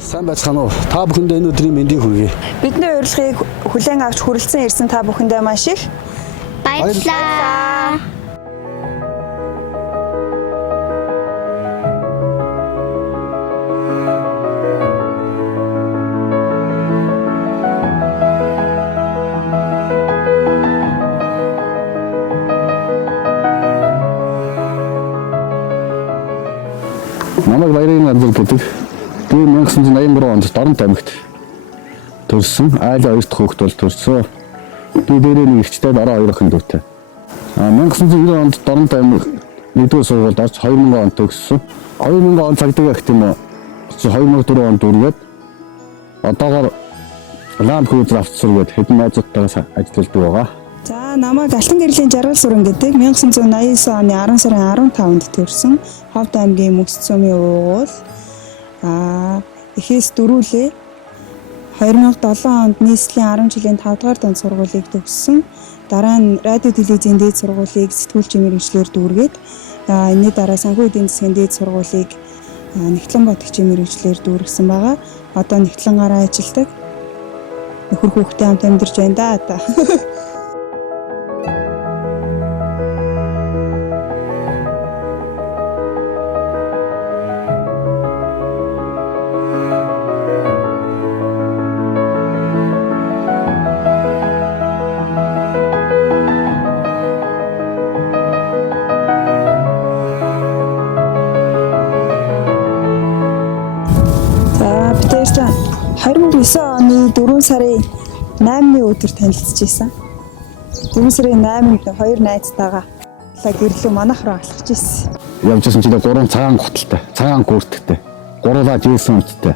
Сайн байцгаана уу? Та бүхэндээ энэ өдрийн мэндийг хүргэе. Бидний урилгыг хүлээн авч хүрэлцэн ирсэн та бүхэндээ маш их баярлалаа. Намайг Баярын Ганзар гэдэг. Би 1983 онд Дорнот аймагт төрсөн. Айлын 2 дахь хүүхэд бол төрсөн. Би дээрээ нэг ихтэй дараа 2 охин дүүтэй. 1990 онд Дорнот аймаг 1-р сургуульд орж 2000 онд төгссөн. 2000 он цагдаа гэх юм уу? 2004 онд үргээд одоогоор Ламп хүйдэр авцсан гэдэг хэдэн найзуудтайгаа ажилладаг байгаа. За намайг Алтан гэрлийн Жаргал Сүрэн гэдэг 1989 оны 10 сарын 15-нд төрсэн. Ховд аймгийн Мөс цөмийн уугуул. Эхээс дөрүүлээ. 2007 онд нийслэлийн 10 жилийн 5 дугаар данд сургуулийг төгссөн. Дараа нь радио телевизийн дээд сургуулийг сэтгүүлчийн мэргэжлэр дүүргээд энэний дараа санхүү эдийн засгийн дээд сургуулийг Нэгтлэн бодгчийн мэргэжлэр дүүргэсэн байгаа. Одоо Нэгтлэн гараа ажилладаг. Нөхөр хүүхдээ хамт амьдарч байна да. За 2009 оны 4 сарын 8-ны өдөр танилцж байсан. 4 сарын 8-нд хоёр найзтайгаа гэрлөө манайх руу алхаж ирсэн. Явжсэн чинь 3 цагаан гуталтай, цагаан гүрттэй. Гурлаа жийсэн үсттэй.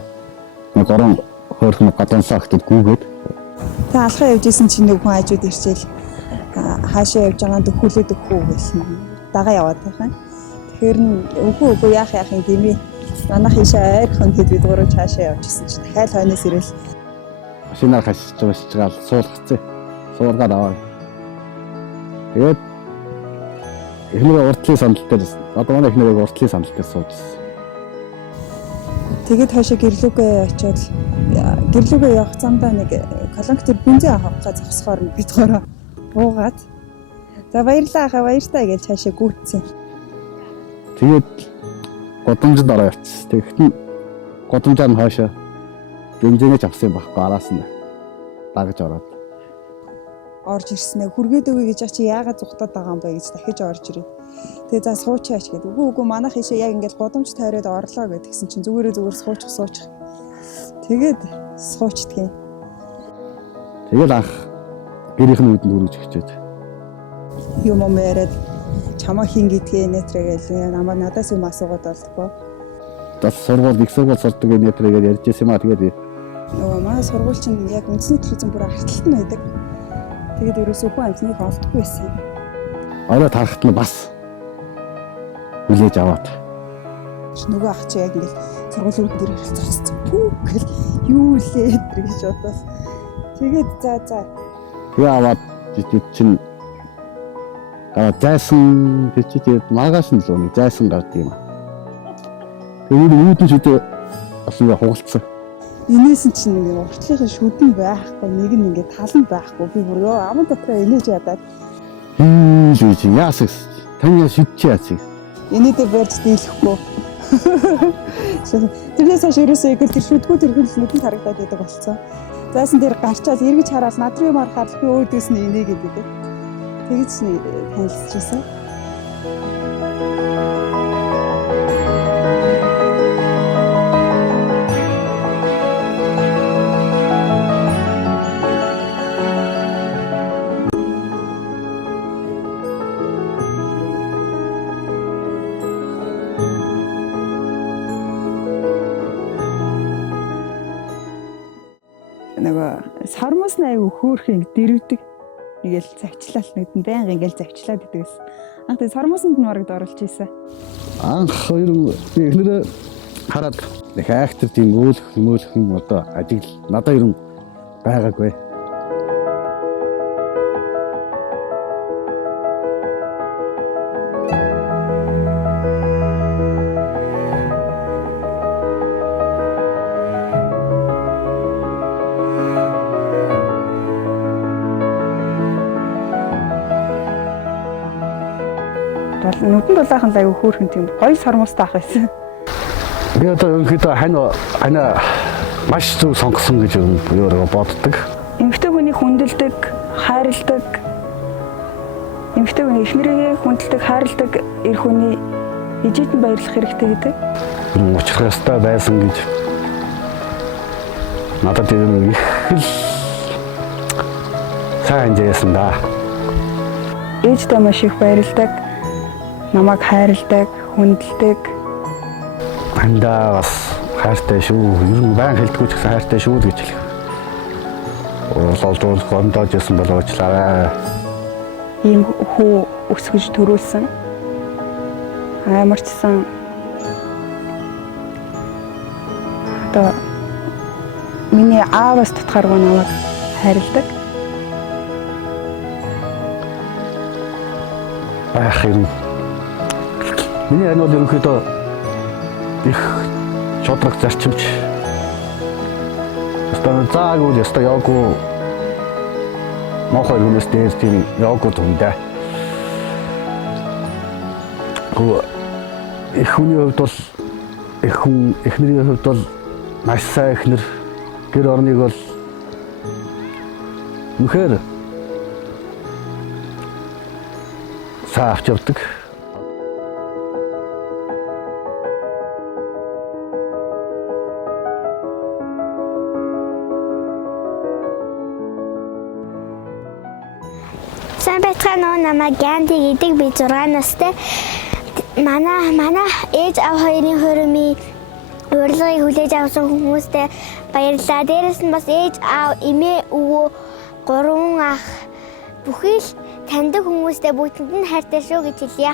Нэг 3 хөөрхөн гадаансаа хтад гүгээд. Тэгээ алхаа явж исэн чинь нэг хүн хажууд ирчээл хаашаа явж байгаа дөхүүлээд өгөх үү гэсэн. Дагаа яваад байгаа. Тэгэхээр үгүй яах юм гэмээ. Манайх ийшээ ойрхон хэд бид гурав цаашаа явж исэн чинь дахиад хойноос ирэл машинаар хасж байгаа суулгацсан. Суулгаад аваа. Тэгээд эхнэрээ уртлын сандал дээр одоо манай эхнэрээ уртлын сандал дээр суужсэн. Тэгээд хойшоо гэрлүүгээ очиод гэрлүүгээ явах замдаа нэг колонктер бензин авахгаа зогсохоор бид гурав буугаад за баярлаа хаа баяртай гэж цаашаа гүйцсэн. Тэгээд годомжинд ороо явчихсан. Тэгэхдээ годомжаар нь хойшоо бензинэж авсан байхгүй араас нь дагаж ороод орж ирснэ. Хүргээд өгье гэж чи яагаад зүхтаад байгаа юм бэ гэж дахиж орж ирээ. Тэгээ за суучаач гэдэг. Үгүй манайх ийшээ яг ингээд годомж тойроод орлоо гэдгсэн чинь зүгээр суучих. Тэгээд суучдгийн. тэгэл ах гэрийнхэн үүдэн дүүргэж өгчөөд юм яриад чамаа хин гэдгээ нэтрэгээл надаас юм асуугаад болтгоо. бас сургууль их сургууль сурдаг нэтрэгээл ярьж байсан юм аа тэгээд нөгөө манай сургууль чинь яг үндэсний телевизэн бүр арталт нь байдаг. Тэгээд ерөөсөө хүн амтныг олдохгүй байсан. орой тарахт нь бас хүлээж аваад Нөгөө ах чи яг ингээд сургуулийн үүдэн дээр зогссон. Пүү гэл юу лээ гэж бодоос. Тэгээд за тэгээ аваад чинь зайсан бичиж магаас нь л нэг зайсан гардаг юм. Тэгээд үүдэн шүдээ бас ингээ хугалцсан. Инээсэн чинь нэг уртлынхаа шүдэн байхгүй, нэг нь ингээ талан байхгүй. Би бүр аман дотроо инээж ядаад. Юу чи яасах тань шидчих яасах. Инээдэ барьж дийлэхгүй. Тэрнээс хойш ерөөсөө яг тэр шүдгүү тэрхэл нүдэнд харагдаад байдаг болсон. Зайсан дээр гарчаад эргэж хараад надрын мар харал би өөдөөс нь инээ гэдэг. Тэгэж танилцчихсан. Нөгөө сармус айгу хөөрхөн дэрвдэг. Ингээл завчлал нүдэн байнга ингээл завчлаад идэгс. Анх тэг сармусанд нь маргад оруулж ийсэн. Анх хоёр би эхнэрээ хараад их актер тийм өөлх одоо ажил надад ерөн байгаагүй. Нүдэн дулаахан л аягүй хөөрхөн тийм гоё сормостой ах байсан. Би одоо ерөнхийдөө хань маш зөв сонгосон гэж өөрөө боддог. Эмэгтэй хүнийг хүндэлдэг, хайрладаг. Эмэгтэй хүний эхнэрээ хүндэлдэг, хайрладаг эр хүний ижидэн баярлах хэрэгтэй гэдэг. Учрах ёстой байсан гэж надад их л сайн хэмжээсэн да. Ээждээ маш их баярлдаг, намайг хайрладаг, хүндэлдэг. Андаа бас хайртай шүү. Ер нь баян хэлдэггүй ч гэсэн хайртай шүү гэж хэлэх. Олдвол гомдож ясан болоочлаа. Ийм хүү өсгөж төрүүлсэн. Амарчсан. Одоо миний аавас тутахааргүй намайг хайрладаг. Ахын. Миний ань бол ерөнхийдөө их шодрог зарчимч. Өстө заагүй өстө яваагүй. Мохой хүнээс дээр тийм яваагүй тундаа. Их хүний хувьд бол эхнэрийн хувьд бол маш сайн эхнэр. Гэр орныг бол үнэхээр сайн авч явдаг. Сайн байцгаана уу, намайг Ганди гэдэг, би 6 настай. Манай ээж аав хоёрын хуримын урилгыг хүлээж авсан хүмүүстээ баярлалаа. Дээрээс нь бас ээж аав, эмээ, өвөө, 3 ах бүхий л таньдаг хүмүүстээ бүгдэнд нь хайртай шүү гэж хэлье.